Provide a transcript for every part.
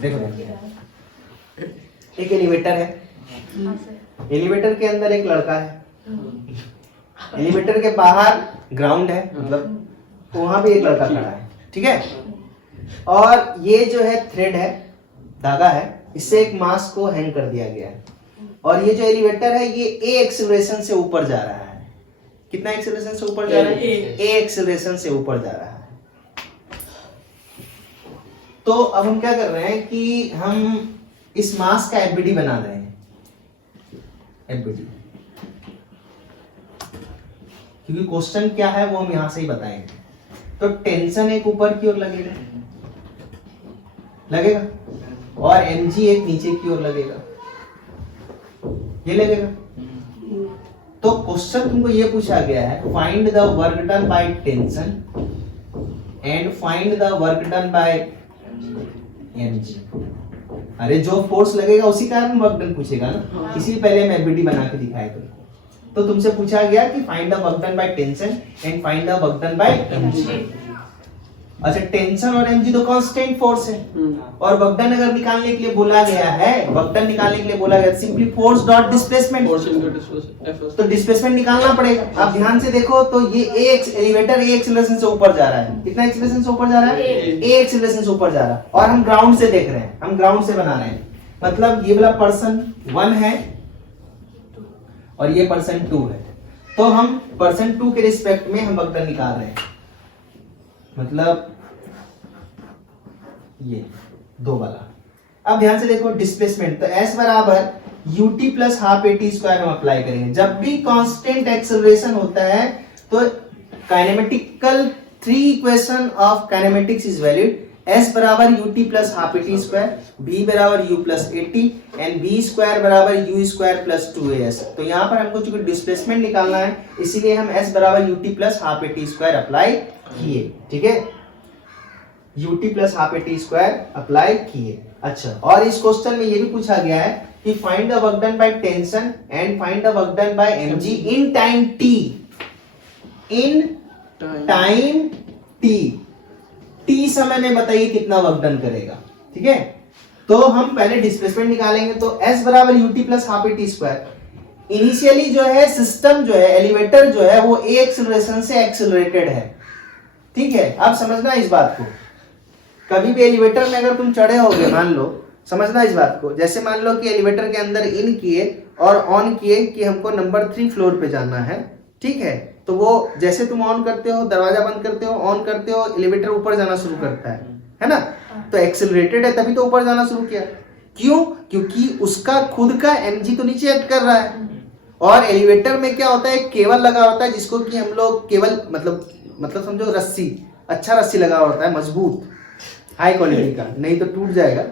देखो एक एलिवेटर है, एलिवेटर के अंदर एक लड़का है, एलिवेटर के बाहर ग्राउंड है, मतलब वहां भी एक लड़का खड़ा है, ठीक है। और ये जो है थ्रेड है, धागा है, इससे एक मास को हैंग कर दिया गया है। और ये जो एलिवेटर है ये ए एक्सेलरेशन से ऊपर जा रहा है। कितना एक्सेलरेशन से ऊपर जा रहा है? ए एक्सेलरेशन से ऊपर जा रहा है। तो अब हम क्या कर रहे हैं कि हम इस मास का एफबीडी बना रहे हैं, एफबीडी, क्योंकि क्वेश्चन क्या है वो हम यहां से ही बताएंगे। तो टेंशन एक ऊपर की ओर लगेगा और mg एक नीचे की ओर लगेगा, ये लगेगा। तो क्वेश्चन तुमको ये पूछा गया है, find the work done by tension and find the work done bye mg। अरे जो फोर्स लगेगा उसी कारण वर्क डन पूछेगा ना, इसीलिए पहले मैं एफबीडी बना के दिखाया तो तुमसे पूछा गया कि find the work done by tension and find the work done bye mg। अच्छा, टेंशन और mg तो कांस्टेंट फोर्स है, और वर्क डन अगर निकालने के लिए बोला गया है, वर्क डन निकालने के लिए बोला गया सिंपली फोर्स डॉट डिस्प्लेसमेंट, तो डिस्प्लेसमेंट निकालना पड़ेगा। आप ध्यान से देखो तो ये एलिवेटर ए एक्सेलरेशन से ऊपर जा रहा है। कितना एक्सेलरेशन से ऊपर जा रहा है? ए एक्सेलरेशन से ऊपर जा रहा है, और हम ग्राउंड से देख रहे हैं, हम ग्राउंड से बना रहे हैं। मतलब ये वाला पर्सन 1 है और ये पर्सन 2 है, तो हम पर्सन 2 के रिस्पेक्ट में हम वर्क डन निकाल रहे हैं। मतलब ये 2 वाला। अब ध्यान से देखो डिस्प्लेसमेंट, तो S बराबर ut plus half AT square हम अप्लाई करेंगे। जब भी कांस्टेंट एक्सेलरेशन होता है तो kinematical 3 equation of kinematics is valid. S बराबर ut plus half AT square, B बराबर u plus AT and B square बराबर u स्क्वायर प्लस 2as। तो यहाँ पर हमको चूंकि डिस्प्लेसमेंट निकालना है इसीलिए हम S बराबर ut plus half AT square apply किए, ठीक है, ut plus half AT square apply किए। अच्छा, और इस क्वेश्चन में ये भी पूछा गया है कि find the work done by tension and find the work done bye mg in time t, in time t समय में बताइए कितना वर्क डन करेगा, ठीक है। तो हम पहले डिस्प्लेसमेंट निकालेंगे, तो s बराबर ut plus half AT square. Initially जो है सिस्टम जो है एलिवेटर जो है वो a एक्सेलरेशन से एक्सेलरेटेड है, ठीक है। अब समझना इस बात को, कभी भी एलिवेटर में अगर तुम चढ़े होगे, मान लो, समझना इस बात को, जैसे मान लो कि एलिवेटर के अंदर इन किए और ऑन किए कि हमको नंबर 3 फ्लोर पे जाना है, ठीक है। तो वो जैसे तुम ऑन करते हो, दरवाजा बंद करते हो, ऑन करते हो, एलिवेटर ऊपर जाना शुरू करता है ना। तो एक्सेलरेटेड है तभी तो ऊपर जाना शुरू किया। क्यों? क्योंकि उसका खुद का mg तो नीचे एक्ट कर रहा है। और एलिवेटर में क्या होता है, केबल लगा होता है जिसको कि हम लोग केबल मतलब समझो रस्सी, अच्छा रस्सी लगा होता है, मजबूत, हाई क्वालिटी का, नहीं तो टूट जाएगा।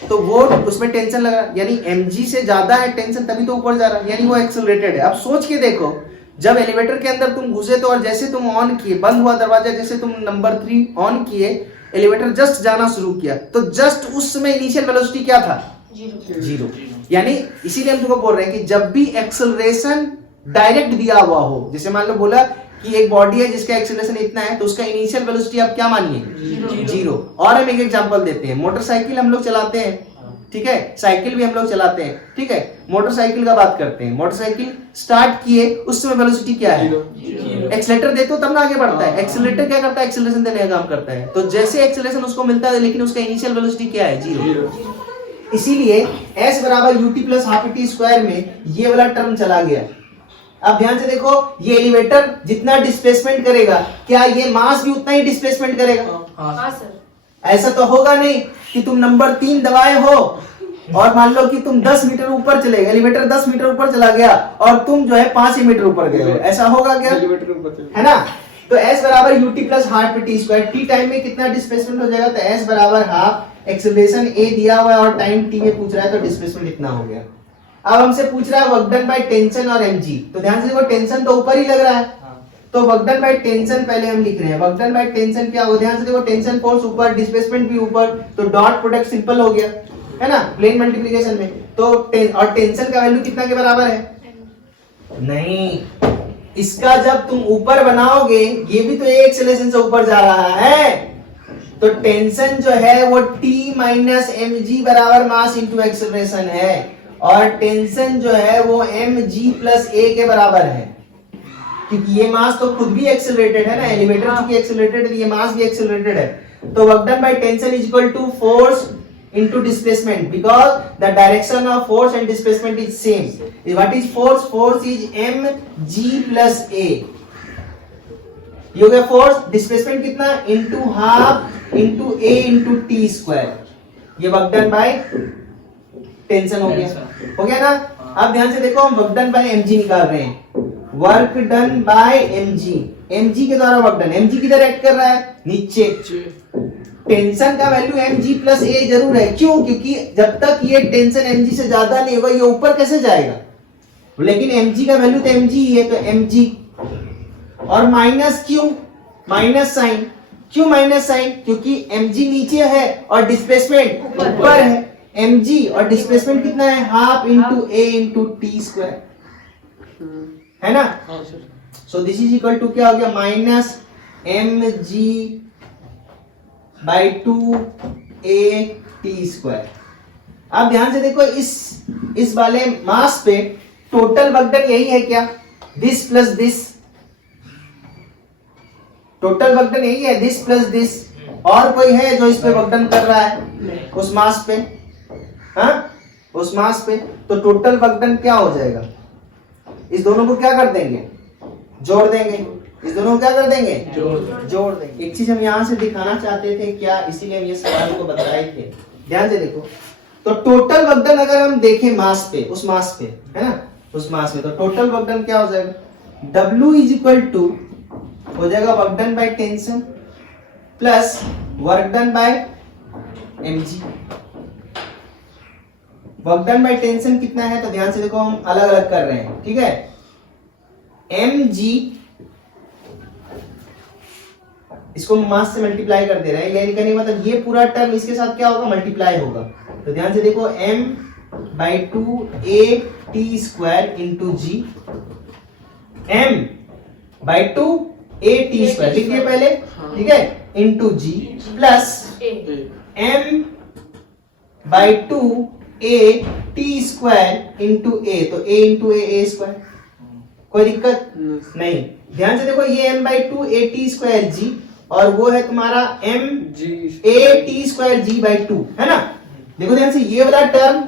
तो वो उसमें टेंशन लगा, यानी mg से ज्यादा है टेंशन तभी तो ऊपर जा रहा है, यानी वो एक्सेलरेटेड है। अब सोच के देखो, जब एलिवेटर के अंदर तुम घुसे तो और जैसे तुम ऑन किए, बंद हुआ दरवाजा, जैसे तुम नंबर 3 ऑन किए, एलिवेटर जस्ट जाना शुरू किया, तो जस्ट उस समय इनिशियल वेलोसिटी क्या था? 0। यानी इसीलिए हम तुमको बोल रहे हैं कि जब भी एक्सेलरेशन डायरेक्ट दिया हुआ हो, जैसे मान लो बोला कि एक बॉडी है जिसका एक्सेलरेशन इतना है, तो उसका इनिशियल वेलोसिटी आप क्या मानिए? 0। और हम एक एग्जांपल देते हैं, मोटरसाइकिल हम लोग चलाते हैं, ठीक है, साइकिल भी हम लोग चलाते हैं, ठीक है। मोटरसाइकिल का बात करते हैं, मोटरसाइकिल स्टार्ट किए उस समय वेलोसिटी क्या है? एक्सेलरेटर देते हो तब ना आगे बढ़ता है। एक्सेलरेटर क्या करता है? एक्सेलरेशन देने का काम करता है। तो जैसे एक्सेलरेशन उसको मिलता है लेकिन उसका इनिशियल वेलोसिटी क्या है? 0। इसीलिए s बराबर ut plus half AT square में ये वाला टर्म चला गया। अब ध्यान से देखो, ये एलिवेटर जितना डिस्प्लेसमेंट करेगा, क्या ये मास भी उतना ही डिस्प्लेसमेंट करेगा? हाँ सर। ऐसा तो होगा नहीं कि तुम नंबर 3 दबाए हो और मान लो कि तुम 10 मीटर ऊपर चले गए, एलिवेटर 10 मीटर ऊपर चला गया और तुम जो है 5 मीटर ऊपर गए हो, ऐसा होगा क्या? है ना। तो s बराबर ut plus half AT square, t time में कितना डिस्प्लेसमेंट हो जाएगा? तो s बराबर हाफ एक्सेलरेशन a दिया हुआ है और टाइम t में पूछ रहा है, तो डिस्प्लेसमेंट इतना हो गया। अब हमसे पूछ रहा है वर्क डन बाय टेंशन और mg, तो ध्यान से देखो टेंशन तो ऊपर ही लग रहा है, तो वर्क डन बाय टेंशन पहले हम लिख रहे हैं। वर्क डन बाय टेंशन क्या हो? ध्यान से देखो, टेंशन फोर्स ऊपर, डिस्प्लेसमेंट भी ऊपर, तो डॉट प्रोडक्ट सिंपल हो गया, है ना, प्लेन मल्टीप्लिकेशन में। तो और टेंशन का वैल्यू कितना के बराबर है? नहीं, इसका जब तुम ऊपर बनाओगे, ये भी तो एक एक्सेलरेशन से ऊपर जा रहा है, तो टेंशन जो है वो T माइनस mg बराबर मास इंटू एक्सेलरेशन है, और टेंशन जो है वो mg प्लस a के बराबर है, क्योंकि ये मास तो खुद भी एक्सेलरेटेड है ना, एलिवेटर चूंकि एक्सेलरेटेड है, ये मास भी एक्सेलरेटेड है। तो work done by tension is equal to force into displacement, because the direction of force and displacement is same. What is force? Force is mg plus a. ये हो गया फोर्स। डिस्प्लेसमेंट कितना? into half into a into t square. ये work done by tension हो गया ना। अब ध्यान से देखो, हम वर्क डन बाय mg निकाल रहे हैं। वर्क डन बाय mg के द्वारा वर्क डन। mg किधर एक्ट कर रहा है? नीचे। टेंशन का वैल्यू mg प्लस a जरूर है। क्यों? क्योंकि जब तक ये टेंशन mg से ज्यादा नहीं होगा, ये ऊपर कैसे जाएगा? लेकिन mg का वैल्यू तो mg ही है, तो mg। और माइनस क्यों? Minus sign. क्यों माइनस साइन? क्योंकि mg नीचे है और डिस्प्लेसमेंट ऊपर है। mg और डिस्प्लेसमेंट कितना है? Half into a into t square, है ना। So this is equal to क्या हो गया? Minus mg by 2a t square. अब ध्यान से देखो, इस वाले मास पे टोटल वर्क डन यही है क्या? This plus this. Total work done यही है, दिस प्लस दिस। और कोई है जो इस पे वर्क डन कर रहा है उस मास पे? हाँ, उस मास पे। तो टोटल वर्क डन क्या हो जाएगा? इस दोनों को क्या कर देंगे? जोड़ देंगे। इस दोनों को क्या कर देंगे? जोड़ देंगे। एक चीज हम यहाँ से दिखाना चाहते थे क्या, इसीलिए हम ये सवाल को बताए थे। ध्यान से देखो, तो टोटल वर्क डन अगर हम देखें मास पे, उस मास पे, है ना, उस मास पे, तो टोटल वर्क डन क्या हो जाएगा? W इज इक्वल टू हो जाएगा work done by tension plus work done bye mg। Work done by tension कितना है? तो ध्यान से देखो, हम अलग अलग कर रहे हैं, ठीक है। mg, इसको मास से मल्टीप्लाई कर दे रहे हैं, यानी कहने मतलब ये पूरा टर्म इसके साथ क्या होगा? मल्टीप्लाई होगा। तो ध्यान से देखो, m by 2a t square into g, m by 2a t square लिख दिए पहले, ठीक है, into g plus m by 2a t square into a। तो a इंटू a स्क्वायर, कोई दिक्कत नहीं। ध्यान से देखो, ये m by 2a t square g, और वो है तुम्हारा m a t square g by 2, है ना। देखो ध्यान से, ये वाला टर्म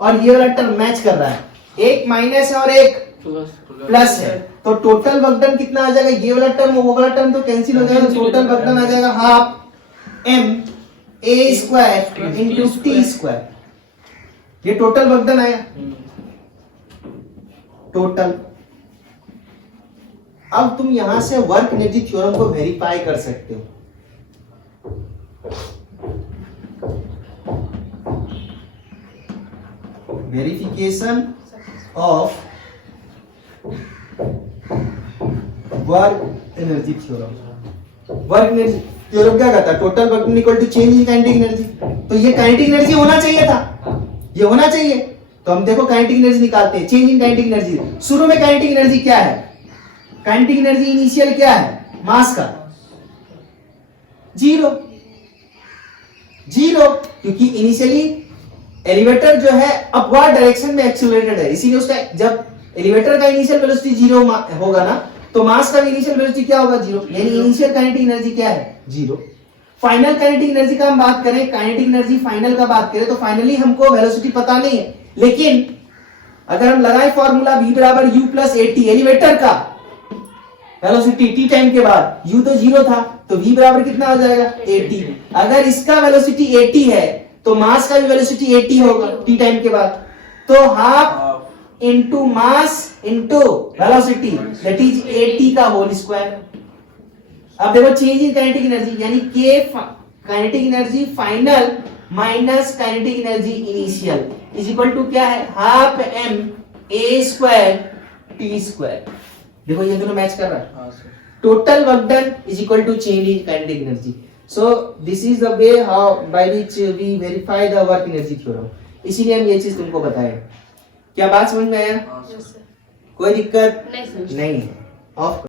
और ये वाला टर्म मैच कर रहा है, एक माइनस है और एक प्लस है। तो टोटल वर्क डन कितना आ जाएगा? ये वाला टर्म वो वाला टर्म तो कैंसिल हो जाएगा, तो टोटल वर्क डन आ जाएगा half m a square into t square. ये टोटल वर्क डन आया, टोटल। अब तुम यहां से वर्क एनर्जी थ्योरम को वेरीफाई कर सकते हो। Verification of work energy theorem. Work energy theorem क्या कहता है? Total work equal to change in kinetic energy. तो ये काइनेटिक एनर्जी होना चाहिए था, ये होना चाहिए। तो हम देखो काइनेटिक एनर्जी निकालते हैं, चेंज इन काइनेटिक एनर्जी। शुरू में काइनेटिक एनर्जी क्या है? काइनेटिक एनर्जी इनिशियल क्या है? मास का जीरो, क्योंकि इनिशियली एलिवेटर जो है अपवर्ड डायरेक्शन में एक्सीलरेटेड है, इसीलिए उसका जब एलिवेटर का इनिशियल वेलोसिटी जीरो होगा ना, तो मास का इनिशियल वेलोसिटी क्या होगा? जीरो। यानी इनिशियल काइनेटिक एनर्जी क्या है? जीरो। फाइनल काइनेटिक एनर्जी का हम बात करें, काइनेटिक एनर्जी फाइनल का बात करें, तो फाइनली हमको वेलोसिटी पता नहीं है, लेकिन अगर हम लगाए फॉर्मूला v बराबर u प्लस at, एलिवेटर का वेलोसिटी t टाइम के बाद, u तो जीरो था, तो v बराबर कितना हो जाएगा? at। अगर इसका वेलोसिटी at है, तो मास का भी वेलोसिटी at होगा t टाइम के बाद। तो half into mass into velocity, that is at का होल स्क्वायर। अब देखो चेंज इन काइनेटिक एनर्जी, यानी k kinetic energy final minus kinetic energy initial is equal to क्या है? Half m a square t square. देखो ये दोनों match कर रहा है। Total work done is equal to change in kinetic energy. So this is the way how by which we verify the work energy theorem. इसीलिए हम ये चीज तुमको बताए। क्या बात समझ में आया? कोई दिक्कत नहीं? ऑफ